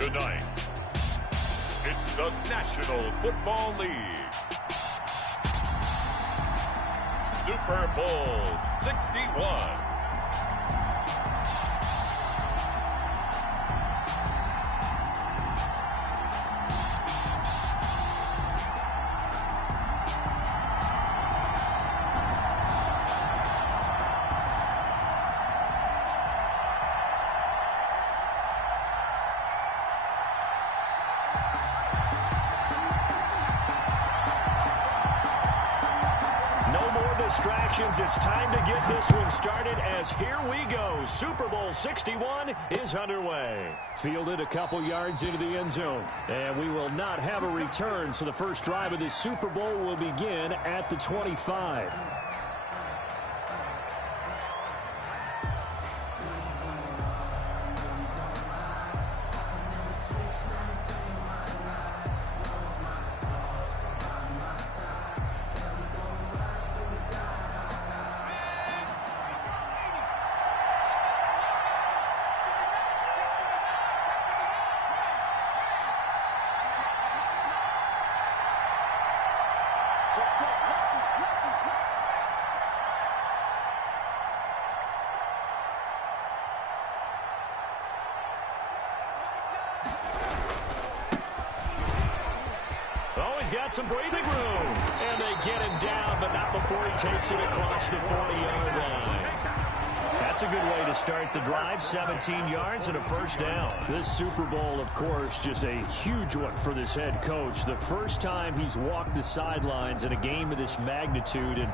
Tonight, it's the National Football League Super Bowl 61. Distractions. It's time to get this one started as here we go. Super Bowl 61 is underway. Fielded a couple yards into the end zone. And we will not have a return, so the first drive of this Super Bowl will begin at the 25. Got some breathing room, and they get him down, but not before he takes it across the 40-yard line. That's a good way to start the drive, 17 yards and a first down. This Super Bowl, of course, just a huge one for this head coach. The first time he's walked the sidelines in a game of this magnitude, and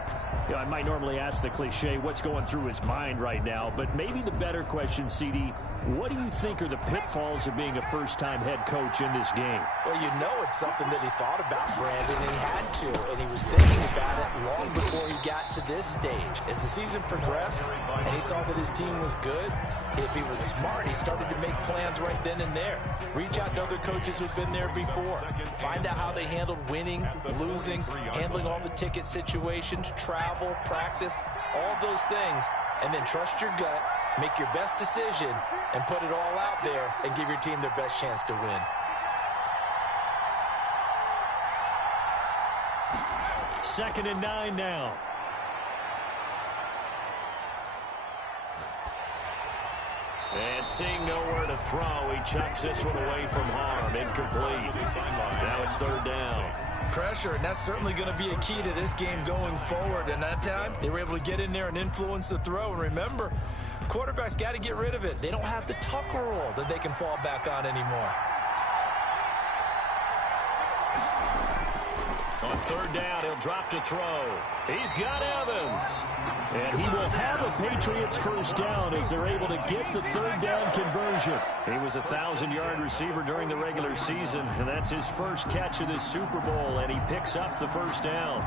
I might normally ask the cliche, what's going through his mind right now, but maybe the better question, CD, what do you think are the pitfalls of being a first-time head coach in this game? Well, you know it's something that he thought about, Brandon, and he had to, and he was thinking about it long before he got to this stage. As the season progressed and he saw that his team was good, if he was smart, he started to make plans right then and there. Reach out to other coaches who've been there before. Find out how they handled winning, losing, handling all the ticket situations, travel, practice, all those things, and then trust your gut. Make your best decision and put it all out there and give your team their best chance to win. Second and 9 now. And seeing nowhere to throw, he chucks this one away from harm. Incomplete. Now it's third down. Pressure, and that's certainly going to be a key to this game going forward. And that time, they were able to get in there and influence the throw. And remember, quarterbacks got to get rid of it. They don't have the tuck rule that they can fall back on anymore. On third down, he'll drop to throw. He's got Evans. And he will have a Patriots first down as they're able to get the third down conversion. He was a 1,000-yard receiver during the regular season, and that's his first catch of this Super Bowl, and he picks up the first down.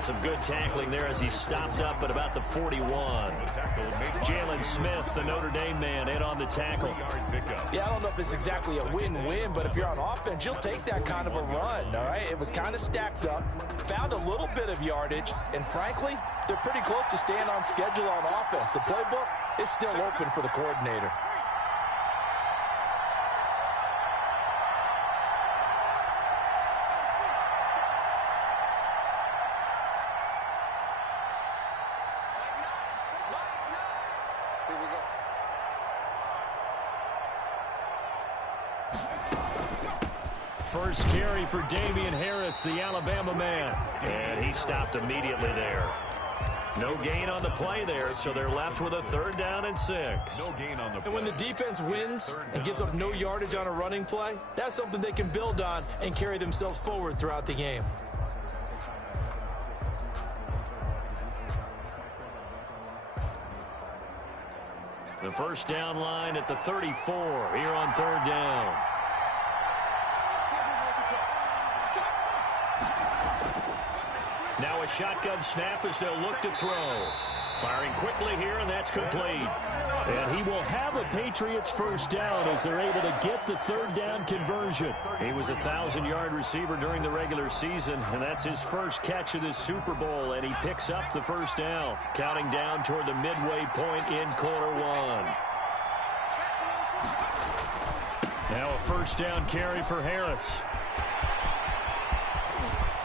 Some good tackling there as he stopped up at about the 41. Jalen Smith, the Notre Dame man, in on the tackle. Yeah, I don't know if it's exactly a win-win, but if you're on offense, you'll take that kind of a run, all right? It was kind of stacked up, found a little bit of yardage, and frankly, they're pretty close to staying on schedule on offense. The playbook is still open for the coordinator. First carry for Damian Harris, the Alabama man. And he stopped immediately there. No gain on the play there, so they're left with a third down and 6. No gain on the play. And when the defense wins and gives up no yardage on a running play, that's something they can build on and carry themselves forward throughout the game. The first down line at the 34 here on third down. Now a shotgun snap as they'll look to throw. Firing quickly here, and that's complete. And he will have a Patriots first down as they're able to get the third down conversion. He was a 1,000-yard receiver during the regular season, and that's his first catch of this Super Bowl, and he picks up the first down, counting down toward the midway point in quarter one. Now a first down carry for Harris.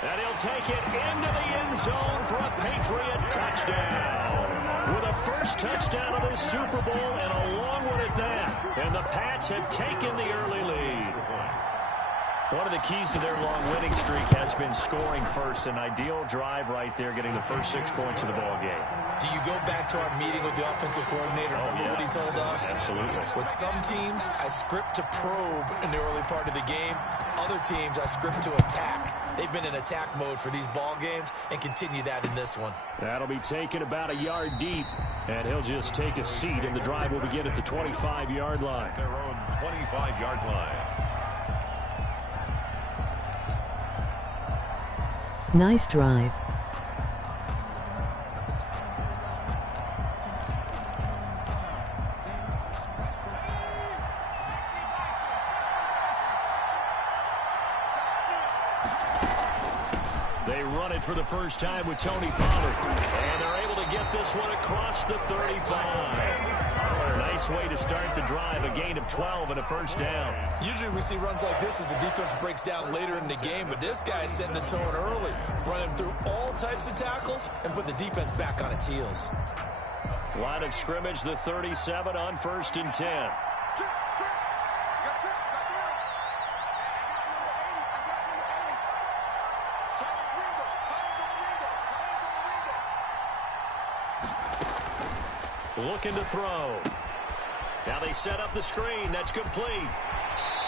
And he'll take it into the end zone for a Patriot touchdown. With a first touchdown of this Super Bowl and a long one at that. And the Pats have taken the early lead. One of the keys to their long winning streak has been scoring first. An ideal drive right there, getting the first 6 points of the ball game. Do you go back to our meeting with the offensive coordinator? Remember what he told us? Absolutely. With some teams, I script to probe in the early part of the game. Other teams, I script to attack. They've been in attack mode for these ball games and continue that in this one. That'll be taken about a yard deep, and he'll just take a seat, and the drive will begin at the 25-yard line. Their own 25-yard line. Nice drive. They run it for the first time with Tony Pollard. And they're able to get this one across the 35. Nice way to start the drive. A gain of 12 and a first down. Usually we see runs like this as the defense breaks down later in the game, but this guy's setting the tone early, running through all types of tackles and put the defense back on its heels. Line of scrimmage, the 37 on 1st and 10. Looking to throw. Now they set up the screen. That's complete.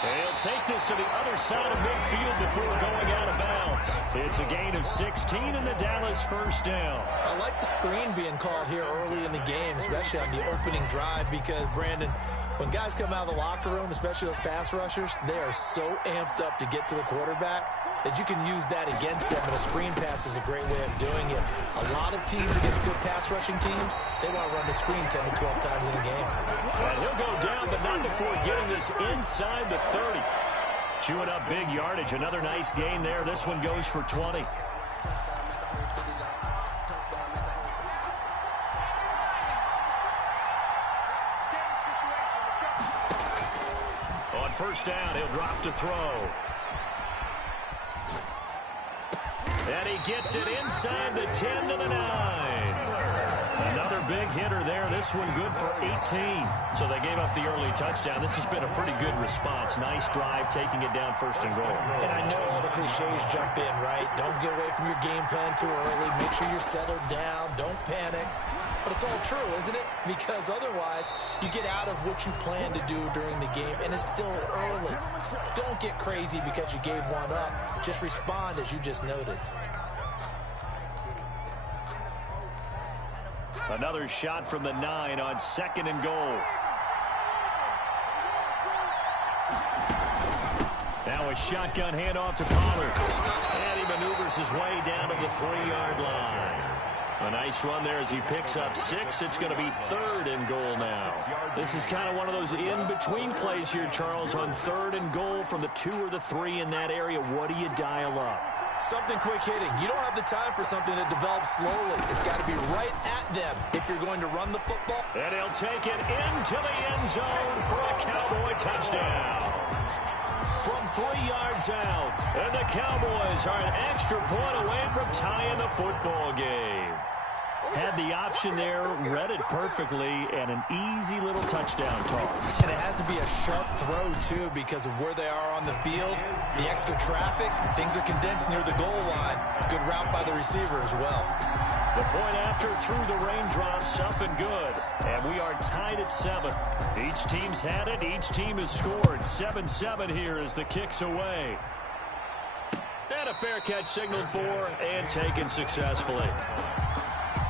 They'll take this to the other side of midfield before going out of bounds. It's a gain of 16 and the Dallas first down. I like the screen being called here early in the game, especially on the opening drive, because, Brandon, when guys come out of the locker room, especially those pass rushers, they are so amped up to get to the quarterback that you can use that against them, and a screen pass is a great way of doing it. A lot of teams against good pass rushing teams, they want to run the screen 10 to 12 times in a game. And he'll go down, but not before getting this inside the 30. Chewing up big yardage. Another nice gain there. This one goes for 20. On first down, he'll drop to throw. And he gets it inside the 10 to the 9. Another big hitter there. This one good for 18. So they gave up the early touchdown. This has been a pretty good response. Nice drive, taking it down 1st and goal. And I know all the cliches jump in, right? Don't get away from your game plan too early. Make sure you're settled down. Don't panic. But it's all true, isn't it? Because otherwise, you get out of what you plan to do during the game, and it's still early. Don't get crazy because you gave one up. Just respond as you just noted. Another shot from the 9 on 2nd and goal. Now a shotgun handoff to Pollard. And he maneuvers his way down to the 3-yard line. A nice run there as he picks up 6. It's going to be 3rd and goal now. This is kind of one of those in-between plays here, Charles, on 3rd and goal from the 2 or the 3 in that area. What do you dial up? Something quick hitting. You don't have the time for something that develops slowly. It's got to be right at them if you're going to run the football. And he'll take it into the end zone for a Cowboy touchdown. From 3 yards out. And the Cowboys are an extra point away from tying the football game. Had the option there, read it perfectly, and an easy little touchdown toss. And it has to be a sharp throw, too, because of where they are on the field, the extra traffic, things are condensed near the goal line. Good route by the receiver as well. The point after through the raindrops, up and good. And we are tied at 7. Each team's had it. Each team has scored. 7-7 here as the kick's away. And a fair catch signaled for and taken successfully.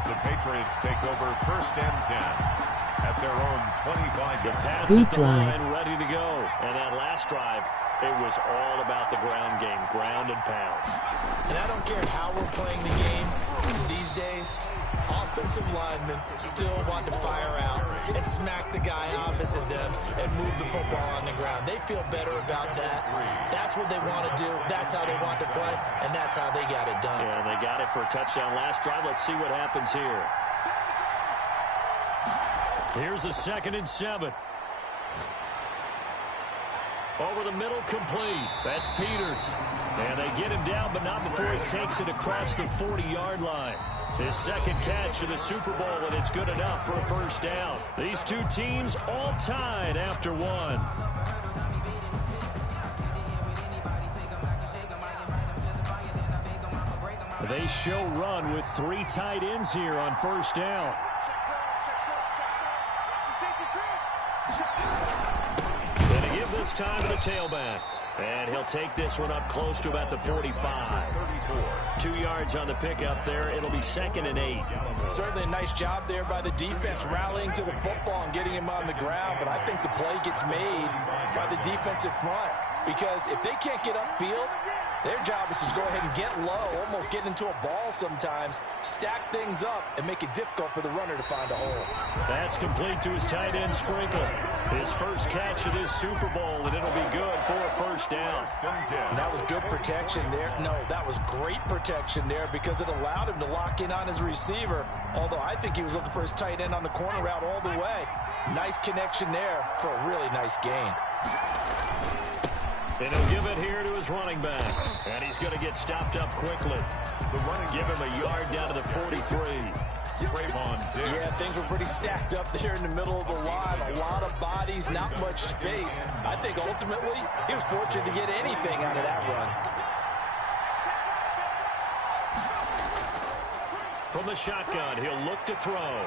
The Patriots take over 1st and 10 at their own 25. The Pats at the line, ready to go. And that last drive, it was all about the ground game, ground and pound. And I don't care how we're playing the game these days, offensive linemen still want to fire out and smack the guy opposite them and move the football on the ground. They feel better about that. That's what they want to do. That's how they want to play, and that's how they got it done. Yeah, they got it for a touchdown last drive. Let's see what happens here. Here's a 2nd and 7. Over the middle, complete. That's Peters. And they get him down, but not before he takes it across the 40-yard line. His 2nd catch of the Super Bowl, and it's good enough for a first down. These two teams all tied after one. They show run with 3 tight ends here on first down. Going to give this time to the tailback. And he'll take this one up close to about the 45. 2 yards on the pickup there. It'll be 2nd and 8. Certainly a nice job there by the defense rallying to the football and getting him on the ground. But I think the play gets made by the defensive front. Because if they can't get upfield, their job is to go ahead and get low, almost get into a ball sometimes, stack things up, and make it difficult for the runner to find a hole. That's complete to his tight end, Sprinkle. His first catch of this Super Bowl, and it'll be good for a first down. And that was good protection there. No, that was great protection there because it allowed him to lock in on his receiver, although I think he was looking for his tight end on the corner route all the way. Nice connection there for a really nice gain. And he'll give it here to his running back. And he's going to get stopped up quickly. Give him a yard down to the 43. Yeah, things were pretty stacked up there in the middle of the line. A lot of bodies, not much space. I think ultimately he was fortunate to get anything out of that run. From the shotgun, he'll look to throw.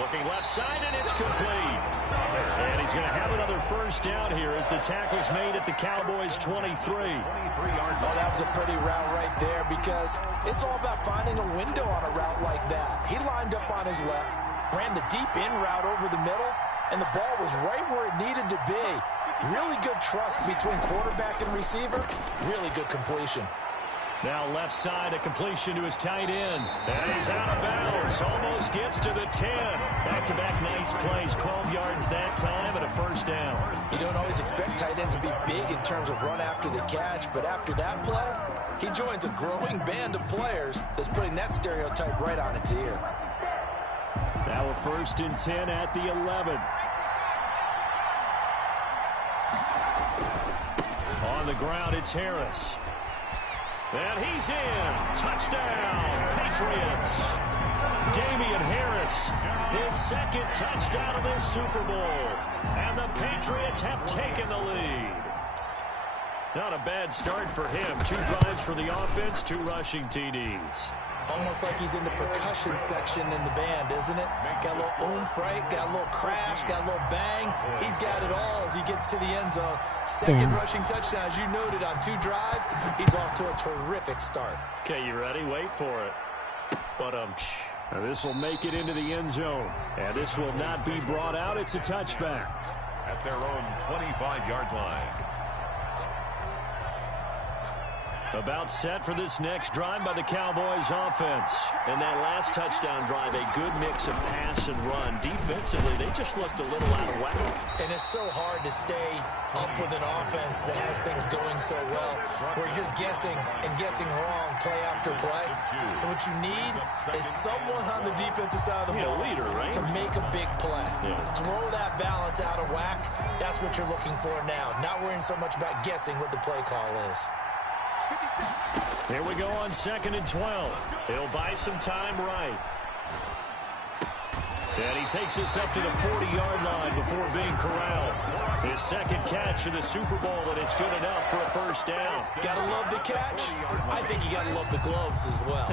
Looking left side, and it's complete. And he's going to have another first down here as the tackle's made at the Cowboys' 23. Well, that was a pretty route right there because it's all about finding a window on a route like that. He lined up on his left, ran the deep in route over the middle, and the ball was right where it needed to be. Really good trust between quarterback and receiver. Really good completion. Now left side, a completion to his tight end. And he's out of bounds. Almost gets to the 10. Back-to-back nice plays. 12 yards that time and a first down. You don't always expect tight ends to be big in terms of run after the catch, but after that play, he joins a growing band of players that's putting that stereotype right on its ear. Now a 1st and 10 at the 11. On the ground, it's Harris. And he's in. Touchdown, Patriots. Damian Harris, his 2nd touchdown of this Super Bowl. And the Patriots have taken the lead. Not a bad start for him. 2 drives for the offense, 2 rushing TDs. Almost like he's in the percussion section in the band, isn't it? Got a little oomph, right? Got a little crash, got a little bang. He's got it all as he gets to the end zone. 2nd rushing touchdown, as you noted, on 2 drives. He's off to a terrific start. Okay, you ready? Wait for it. But this will make it into the end zone. And this will not be brought out. It's a touchback. At their own 25-yard line. About set for this next drive by the Cowboys offense. And that last touchdown drive, a good mix of pass and run. Defensively, they just looked a little out of whack. And it's so hard to stay up with an offense that has things going so well, where you're guessing and guessing wrong play after play. So what you need is someone on the defensive side of the ball leader, right? to make a big play. Throw that balance out of whack. That's what you're looking for now. Not worrying so much about guessing what the play call is. Here we go on 2nd and 12. He'll buy some time right. And he takes us up to the 40-yard line before being corralled. His 2nd catch of the Super Bowl, and it's good enough for a first down. Gotta love the catch. I think you gotta love the gloves as well.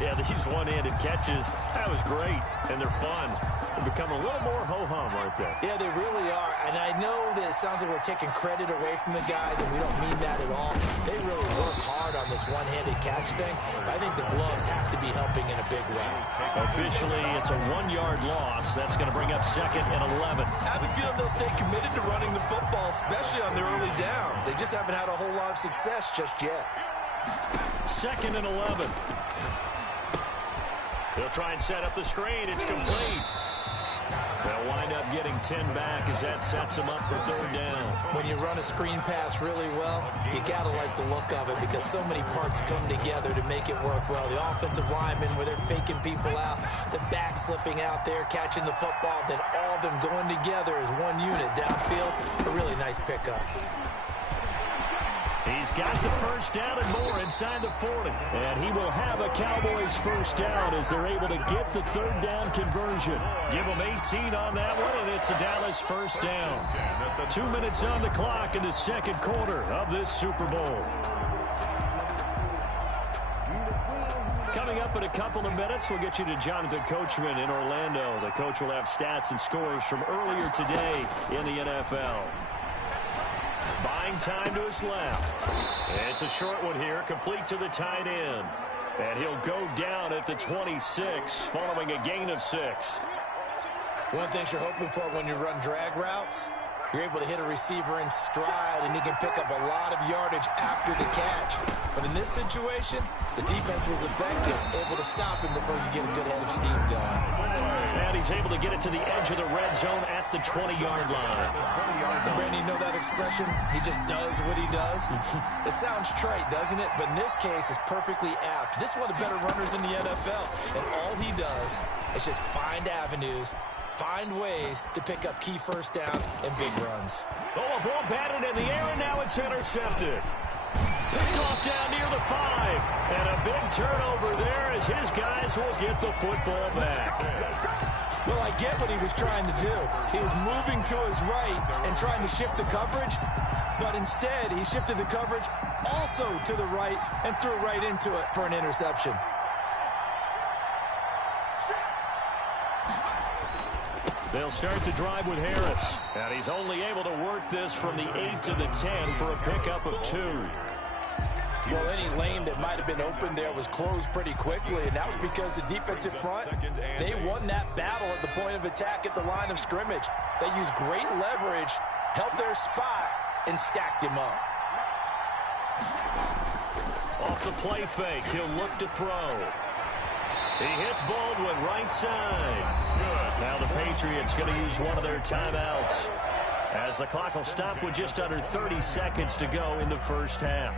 Yeah, these one-handed catches, that was great, and they're fun. They become a little more ho-hum, aren't they? Yeah, they really are. And I know that it sounds like we're taking credit away from the guys, and we don't mean that at all. They really work hard on this one-handed catch thing. But I think the gloves have to be helping in a big way. Officially, it's a 1-yard loss. That's going to bring up 2nd and 11. I have a feeling they'll stay committed to running the football, especially on their early downs. They just haven't had a whole lot of success just yet. 2nd and 11. They'll try and set up the screen. It's complete. They'll wind up getting 10 back as that sets them up for 3rd down. When you run a screen pass really well, you got to like the look of it because so many parts come together to make it work well. The offensive linemen where they're faking people out, the back slipping out there, catching the football, then all of them going together as one unit downfield. A really nice pickup. He's got the 1st down and more inside the 40. And he will have a Cowboys 1st down as they're able to get the 3rd down conversion. Give them 18 on that one, and it's a Dallas 1st down. 2 minutes on the clock in the 2nd quarter of this Super Bowl. Coming up in a couple of minutes, we'll get you to Jonathan Coachman in Orlando. The coach will have stats and scores from earlier today in the NFL. Buying time to his left. It's a short one here, complete to the tight end. And he'll go down at the 26, following a gain of 6. One thing you're hoping for when you run drag routes, you're able to hit a receiver in stride, and he can pick up a lot of yardage after the catch. But in this situation, the defense was effective, able to stop him before you get a good head of steam going. And he's able to get it to the edge of the red zone at the 20-yard line. Brandon, you know that expression? He just does what he does? It sounds trite, doesn't it? But in this case, it's perfectly apt. This is one of the better runners in the NFL. And all he does is just find avenues, find ways to pick up key 1st downs and big runs. Oh, a ball batted in the air, and now it's intercepted. Picked off down near the 5. And a big turnover there as his guys will get the football back. Well, I get what he was trying to do. He was moving to his right and trying to shift the coverage, but instead he shifted the coverage also to the right and threw right into it for an interception. They'll start the drive with Harris. And he's only able to work this from the 8 to the 10 for a pickup of 2. Well, any lane that might have been open there was closed pretty quickly, and that was because the defensive front, they won that battle at the point of attack at the line of scrimmage. They used great leverage, held their spot, and stacked him up. Off the play fake, he'll look to throw. He hits Baldwin right side. Now the Patriots going to use one of their timeouts as the clock will stop with just under 30 seconds to go in the 1st half.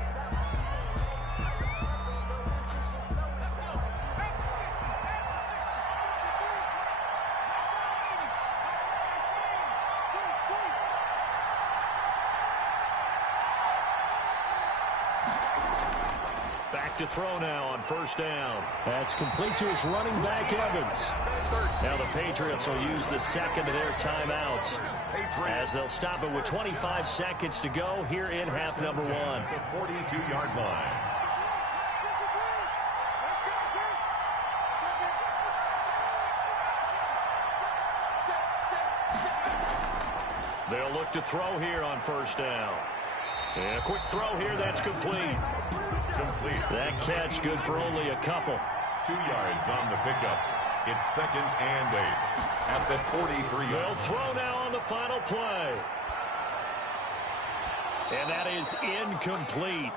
To throw now on 1st down. That's complete to his running back, Evans. Now the Patriots will use the 2nd of their timeouts as they'll stop it with 25 seconds to go here in half number 1. The 42-yard line. They'll look to throw here on 1st down. And a quick throw here, that's complete. That catch good for only a couple. 2 yards on the pickup. It's 2nd and 8 at the 43. They'll throw now on the final play. And that is incomplete.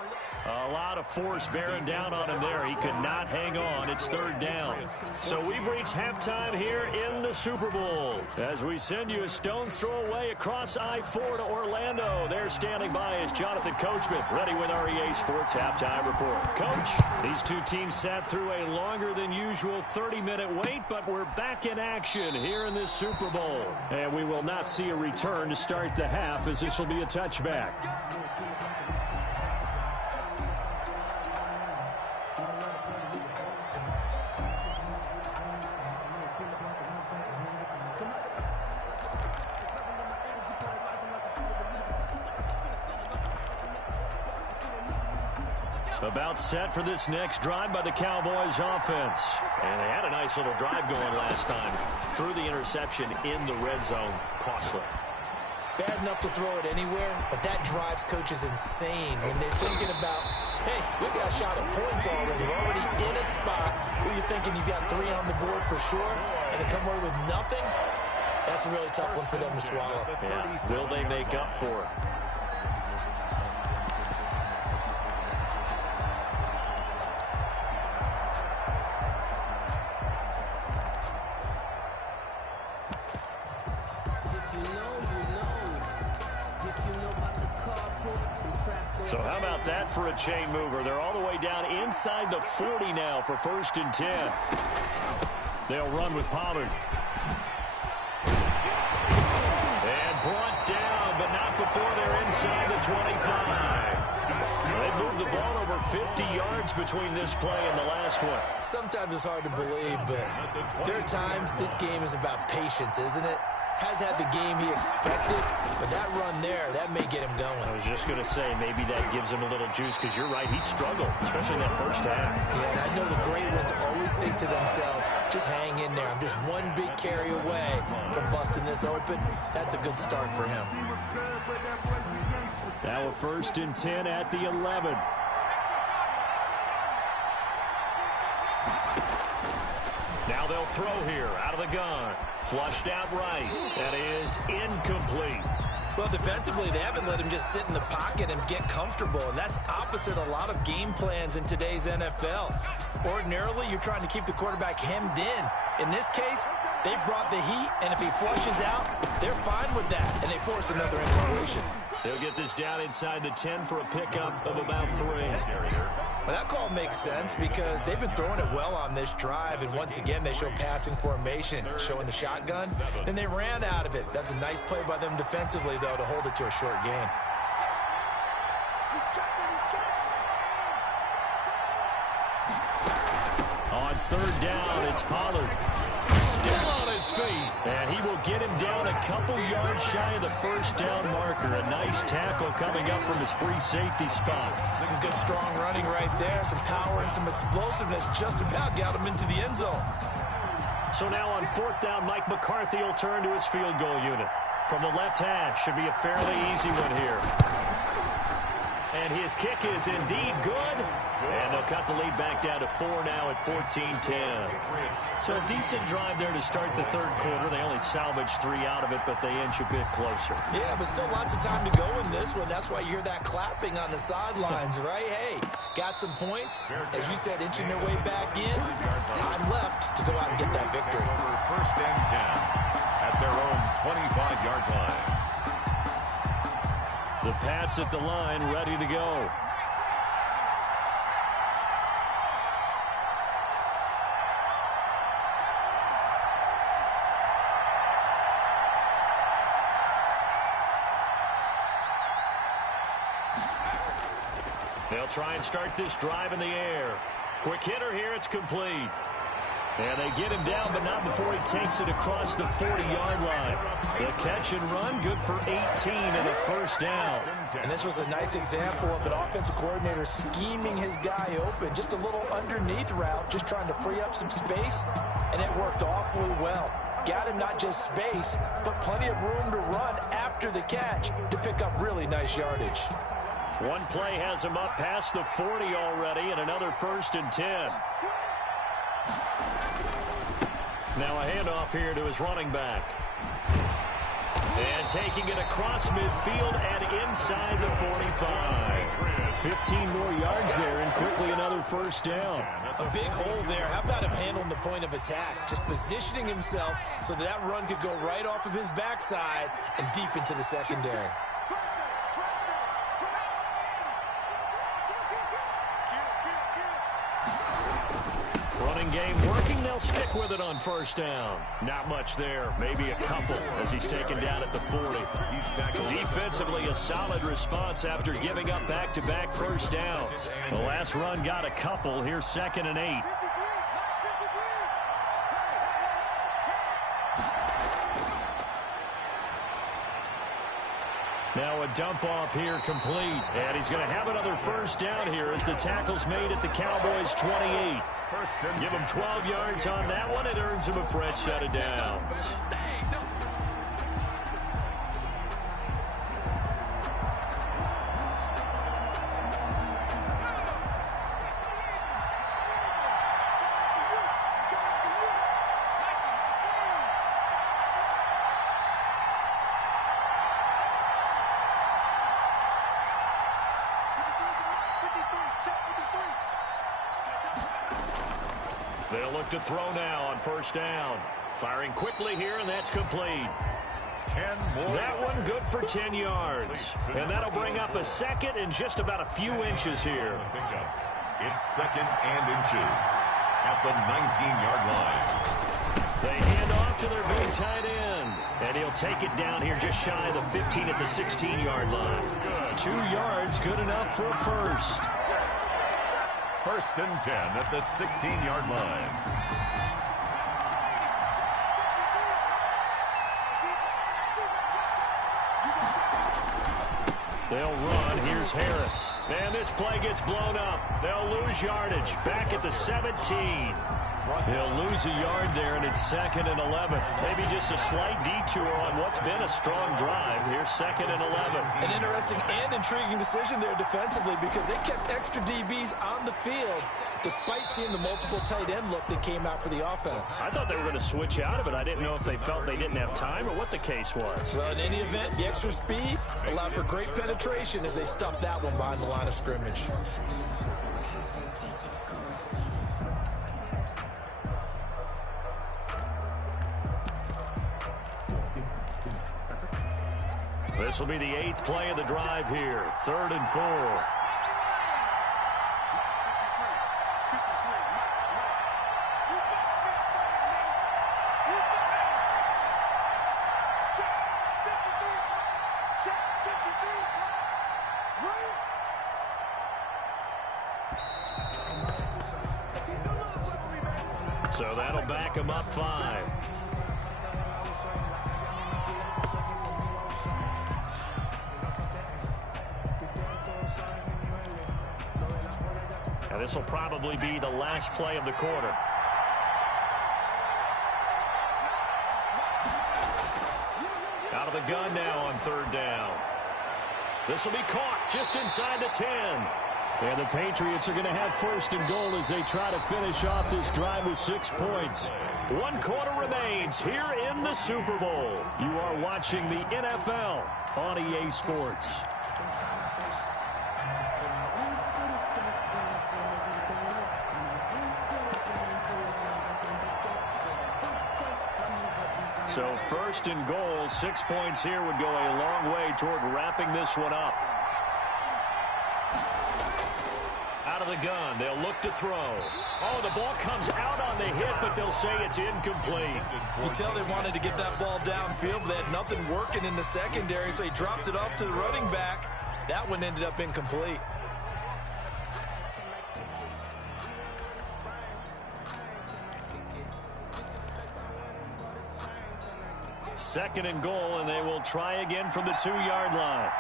A lot of force bearing down on him there. He could not hang on. It's 3rd down. So we've reached halftime here in the Super Bowl. As we send you a stone's throw away across I-4 to Orlando. There standing by is Jonathan Coachman, ready with our EA Sports Halftime Report. Coach, these two teams sat through a longer than usual 30-minute wait, but we're back in action here in this Super Bowl. And we will not see a return to start the half, as this will be a touchback. About set for this next drive by the Cowboys offense. And they had a nice little drive going last time. Threw the interception in the red zone. Costly. Bad enough to throw it anywhere, but that drives coaches insane when they're thinking about, hey, we got a shot at points already. We're already in a spot where you're thinking you got 3 on the board for sure, and to come away with nothing, that's a really tough one for them to swallow. Yeah. Will they make up for it? So how about that for a chain mover? They're all the way down inside the 40 now for 1st and 10. They'll run with Pollard. And brought down, but not before they're inside the 25. They moved the ball over 50 yards between this play and the last one. Sometimes it's hard to believe, but there are times this game is about patience, isn't it? Has had the game he expected, but that run there, that may get him going. I was just going to say, maybe that gives him a little juice, because you're right, he struggled, especially in that first half. Yeah, and I know the great ones always think to themselves, just hang in there. I'm just one big carry away from busting this open. That's a good start for him. Now a 1st and 10 at the 11. Now they'll throw here out of the gun. Flushed out right. That is incomplete. Well, defensively, they haven't let him just sit in the pocket and get comfortable, and that's opposite a lot of game plans in today's NFL. Ordinarily, you're trying to keep the quarterback hemmed in. In this case, they brought the heat, and if he flushes out, they're fine with that, and they force another incompletion. They'll get this down inside the 10 for a pickup of about 3. Well, that call makes sense because they've been throwing it well on this drive, and once again, they show passing formation, showing the shotgun. Then they ran out of it. That's a nice play by them defensively, though, to hold it to a short gain. On 3rd down, it's Pollard. Still on his feet. And he will get him down a couple yards shy of the 1st down marker. A nice tackle coming up from his free safety spot. Some good strong running right there. Some power and some explosiveness just about got him into the end zone. So now on 4th down, Mike McCarthy will turn to his field goal unit. From the left hash, should be a fairly easy one here. And his kick is indeed good. And they'll cut the lead back down to 4 now at 14-10. So a decent drive there to start the 3rd quarter. They only salvaged 3 out of it, but they inch a bit closer. Yeah, but still lots of time to go in this one. That's why you hear that clapping on the sidelines, right? Hey, got some points. As you said, inching their way back in. Time left to go out and get that victory. Over 1st and 10 at their own 25-yard line. The Pats at the line, ready to go. They'll try and start this drive in the air. Quick hitter here, it's complete. And they get him down, but not before he takes it across the 40-yard line. The catch and run, good for 18 and a 1st down. And this was a nice example of an offensive coordinator scheming his guy open. Just a little underneath route, just trying to free up some space, and it worked awfully well. Got him not just space, but plenty of room to run after the catch to pick up really nice yardage. One play has him up past the 40 already, and another 1st and 10. Now a handoff here to his running back. And taking it across midfield and inside the 45. 15 more yards there and quickly another 1st down. A big hole there. How about him handling the point of attack? Just positioning himself so that run could go right off of his backside and deep into the secondary. Running game working. They'll stick with it on 1st down. Not much there. Maybe a couple as he's taken down at the 40. Defensively, a solid response after giving up back-to-back 1st downs. The last run got a couple. Here's 2nd and 8. Now a dump off here complete. And he's going to have another 1st down here as the tackle's made at the Cowboys 28. Give him 12 yards on that one. It earns him a fresh set of downs. They'll look to throw now on 1st down. Firing quickly here, and that's complete. 10 more. That one good for 10 yards. And that'll bring up a second and just about a few inches here. It's second and inches at the 19-yard line. They hand off to their big tight end. And he'll take it down here just shy of the 15 at the 16-yard line. 2 yards, good enough for a first. First and 10 at the 16-yard line. They'll run. Here's Harris. And this play gets blown up. They'll lose yardage. Back at the 17. They'll lose a yard there, and it's second and 11. Maybe just a slight detour on what's been a strong drive. Here's second and 11. An interesting and intriguing decision there defensively because they kept extra DBs on the field despite seeing the multiple tight end look that came out for the offense. I thought they were going to switch out of it. I didn't know if they felt they didn't have time or what the case was. Well, in any event, the extra speed allowed for great penetration as they stuffed that one behind the line of scrimmage. This will be the 8th play of the drive here. 3rd and 4. So that'll back them up 5. And this will probably be the last play of the quarter. Out of the gun now on 3rd down. This will be caught just inside the 10. And the Patriots are going to have 1st and goal as they try to finish off this drive with 6 points. 1 quarter remains here in the Super Bowl. You are watching the NFL on EA Sports. So 1st and goal, 6 points here would go a long way toward wrapping this one up. Out of the gun, they'll look to throw. Oh, the ball comes out on the hit, but they'll say it's incomplete. You can tell they wanted to get that ball downfield, but they had nothing working in the secondary, so they dropped it off to the running back. That one ended up incomplete. Second and goal, and they will try again from the 2-yard line.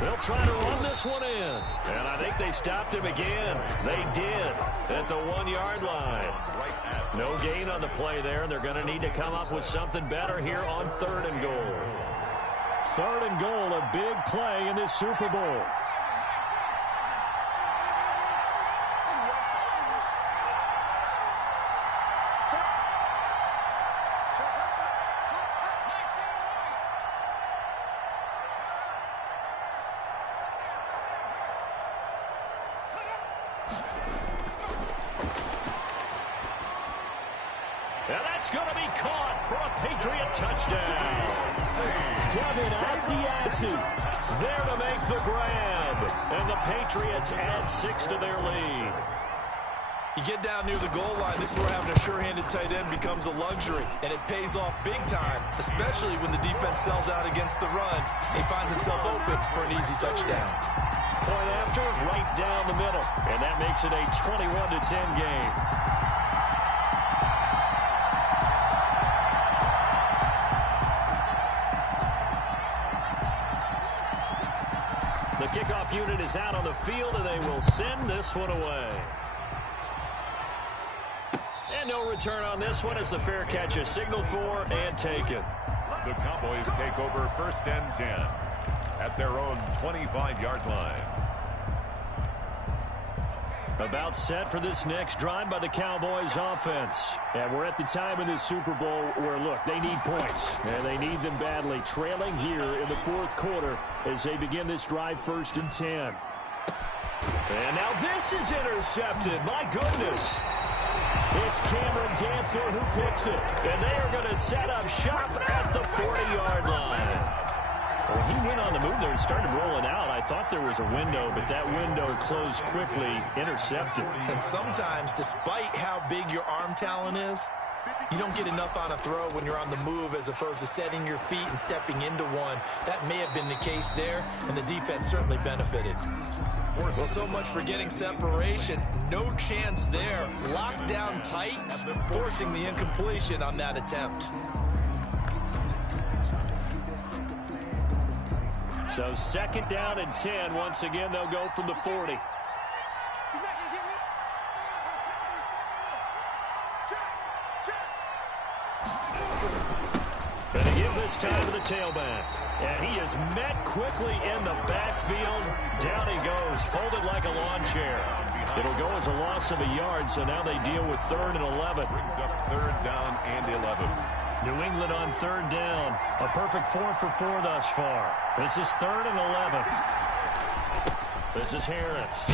They'll try to run this one in. And I think they stopped him again. They did at the 1-yard line. No gain on the play there. They're going to need to come up with something better here on 3rd and goal. 3rd and goal, a big play in this Super Bowl. And that's going to be caught for a Patriot touchdown. Devin Asiasi there to make the grab. And the Patriots add 6 to their lead. You get down near the goal line, this is where having a sure-handed tight end becomes a luxury. And it pays off big time, especially when the defense sells out against the run. He finds himself open for an easy touchdown. Point after, right down the middle. And that makes it a 21-10 game. The kickoff unit is out on the field, and they will send this one away. And no return on this one as the fair catch is signaled for and taken. The Cowboys take over 1st and 10 at their own 25-yard line. About set for this next drive by the Cowboys offense. And we're at the time in this Super Bowl where, look, they need points. And they need them badly. Trailing here in the 4th quarter as they begin this drive 1st and 10. And now this is intercepted. My goodness. It's Cameron Dantzler who picks it. And they are going to set up shop at the 40-yard line. Well, he went on the move there and started rolling out. I thought there was a window, but that window closed quickly, intercepted. And sometimes, despite how big your arm talent is, you don't get enough on a throw when you're on the move as opposed to setting your feet and stepping into one. That may have been the case there, and the defense certainly benefited. Well, so much for getting separation. No chance there. Locked down tight, forcing the incompletion on that attempt. So 2nd down and 10. Once again, they'll go from the 40. Going to give this time to the tailback. And he is met quickly in the backfield. Down he goes, folded like a lawn chair. It'll go as a loss of a yard, so now they deal with 3rd and 11. Brings up 3rd down and 11. New England on 3rd down. A perfect 4 for 4 thus far. This is 3rd and 11. This is Harris.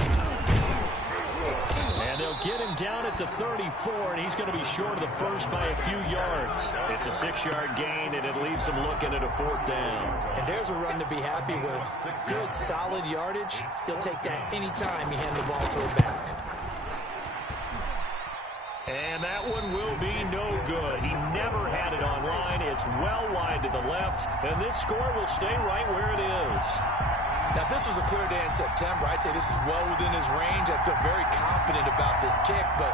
And they'll get him down at the 34, and he's going to be short of the first by a few yards. It's a 6-yard gain, and it leaves him looking at a 4th down. And there's a run to be happy with. Good, solid yardage. He'll take that anytime you hand the ball to a back. And that one will be no good. He never had it online. It's well wide to the left, and this score will stay right where it is. Now, if this was a clear day in September, I'd say this is well within his range. I feel very confident about this kick, but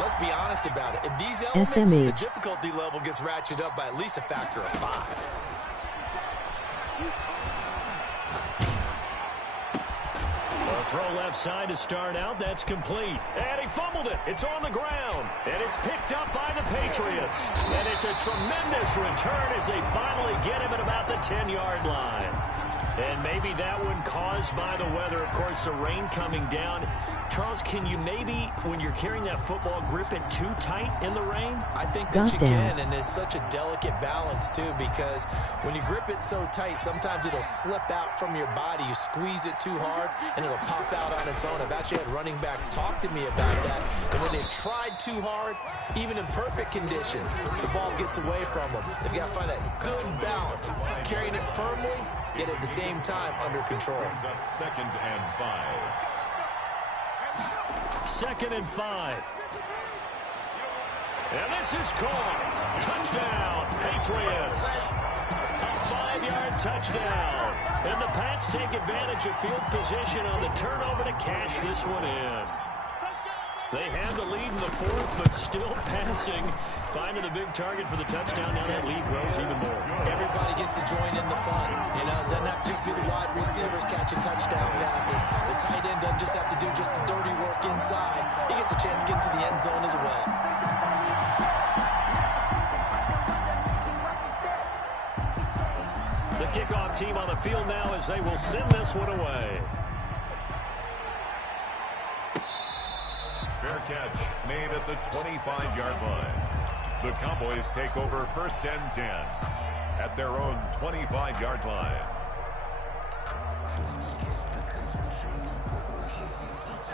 let's be honest about it. In these elements, SMH. the difficulty level gets ratcheted up by at least a factor of 5. A throw left side to start out. That's complete. And he fumbled it. It's on the ground. And it's picked up by the Patriots. And it's a tremendous return as they finally get him at about the 10-yard line. And maybe that one caused by the weather. Of course, the rain coming down. Charles, can you maybe, when you're carrying that football, grip it too tight in the rain? I think that you can, and it's such a delicate balance, too, because when you grip it so tight, sometimes it'll slip out from your body. You squeeze it too hard, and it'll pop out on its own. I've actually had running backs talk to me about that. And when they've tried too hard, even in perfect conditions, the ball gets away from them. They've got to find that good balance, carrying it firmly, yet at the same time under control. Brings up 2nd and 5. 2nd and 5. And this is caught. Touchdown, Patriots. A 5-yard touchdown. And the Pats take advantage of field position on the turnover to cash this one in. They have the lead in the 4th, but still passing. Finding the big target for the touchdown. Now that lead grows even more. Everybody gets to join in the fun. You know, it doesn't have to just be the wide receivers catching touchdown passes. The tight end doesn't just have to do just the dirty work inside. He gets a chance to get into the end zone as well. The kickoff team on the field now as they will send this one away. Fair catch made at the 25-yard line. The Cowboys take over 1st and 10 at their own 25-yard line.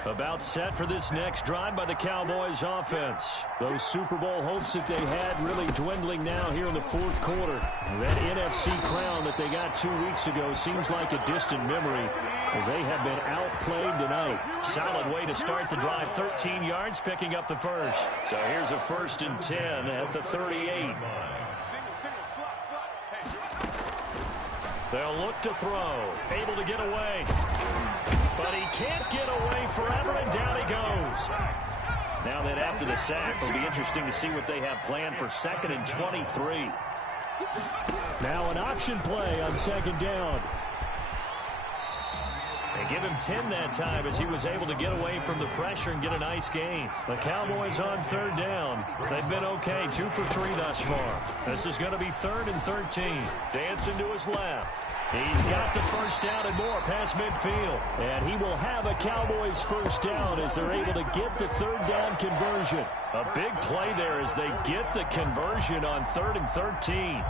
About set for this next drive by the Cowboys offense. Those Super Bowl hopes that they had really dwindling now here in the 4th quarter. That NFC crown that they got 2 weeks ago seems like a distant memory as they have been outplayed tonight. Solid way to start the drive. 13 yards, picking up the first. So here's a 1st and 10 at the 38. They'll look to throw. Able to get away. But he can't get away forever, and down he goes. Now that after the sack, it'll be interesting to see what they have planned for 2nd and 23. Now an option play on 2nd down. They give him 10 that time as he was able to get away from the pressure and get a nice gain. The Cowboys on 3rd down. They've been okay, 2 for 3 thus far. This is going to be 3rd and 13. Dancing to his left. He's got the first down and more past midfield. And he will have a Cowboys first down as they're able to get the 3rd down conversion. A big play there as they get the conversion on 3rd and 13.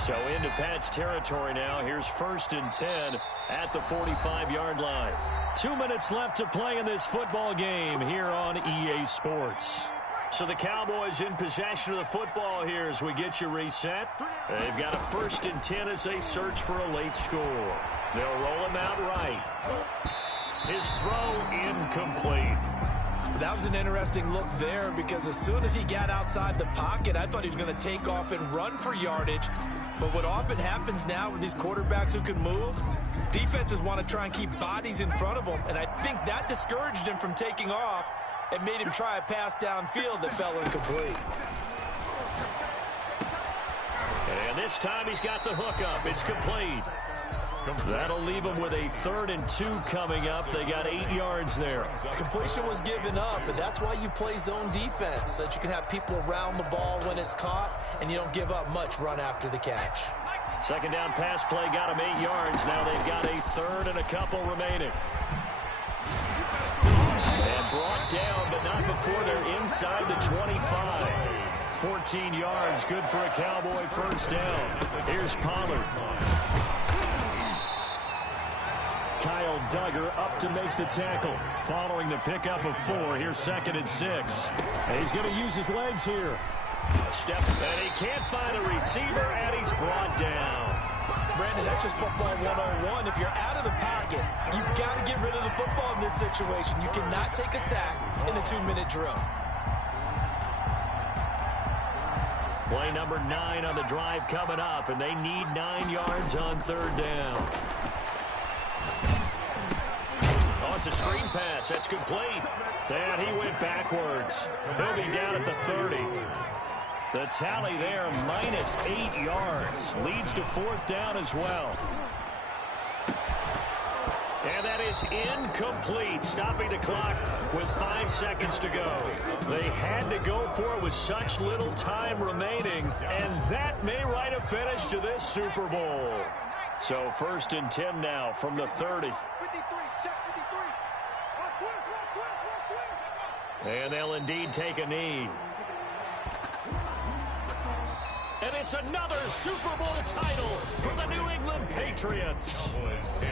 So into Pat's territory now. Here's 1st and 10 at the 45-yard line. 2 minutes left to play in this football game here on EA Sports. So the Cowboys in possession of the football here as we get you reset. They've got a 1st and 10 as they search for a late score. They'll roll him out right. His throw incomplete. That was an interesting look there because as soon as he got outside the pocket, I thought he was going to take off and run for yardage. But what often happens now with these quarterbacks who can move, defenses want to try and keep bodies in front of them, and I think that discouraged him from taking off and made him try a pass downfield that fell incomplete. And this time he's got the hook up. It's complete. That'll leave them with a 3rd and 2 coming up. They got 8 yards there. Completion was given up, but that's why you play zone defense, so that you can have people around the ball when it's caught, and you don't give up much run after the catch. 2nd down pass play got them 8 yards. Now they've got a 3rd and a couple remaining. And brought down, but not before they're inside the 25. 14 yards, good for a Cowboy 1st down. Here's Pollard. Kyle Duggar up to make the tackle. Following the pickup of 4, here's 2nd and 6. And he's going to use his legs here. Step, and he can't find a receiver, and he's brought down. Brandon, that's just football 101. If you're out of the pocket, you've got to get rid of the football in this situation. You cannot take a sack in a 2-minute drill. Play number 9 on the drive coming up, and they need 9 yards on 3rd down. Oh, it's a screen pass. That's complete. And he went backwards. He'll be down at the 30. The tally there, minus 8 yards. Leads to 4th down as well. And that is incomplete, stopping the clock with 5 seconds to go. They had to go for it with such little time remaining, and that may write a finish to this Super Bowl. So 1st and 10 now from the 30. And they'll indeed take a knee. And it's another Super Bowl title for the New England Patriots. Cowboys 10.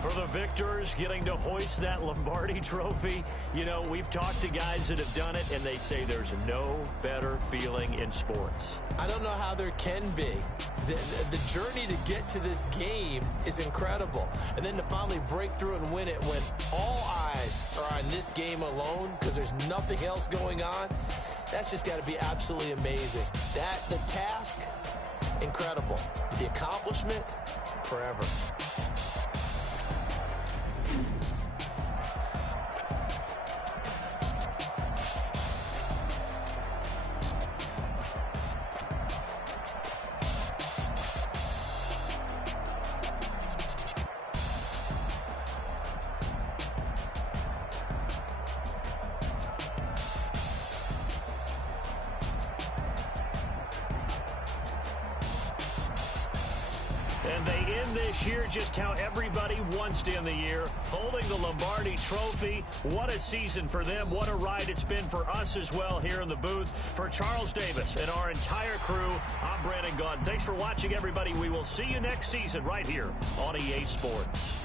For the victors, getting to hoist that Lombardi trophy, you know, we've talked to guys that have done it, and they say there's no better feeling in sports. I don't know how there can be. The journey to get to this game is incredible. And then to finally break through and win it when all eyes are on this game alone because there's nothing else going on, that's just got to be absolutely amazing. The task, incredible. The accomplishment, forever. And they end this year just how everybody wants to end the year, holding the Lombardi trophy. What a season for them. What a ride it's been for us as well here in the booth. For Charles Davis and our entire crew, I'm Brandon Gaudin. Thanks for watching, everybody. We will see you next season right here on EA Sports.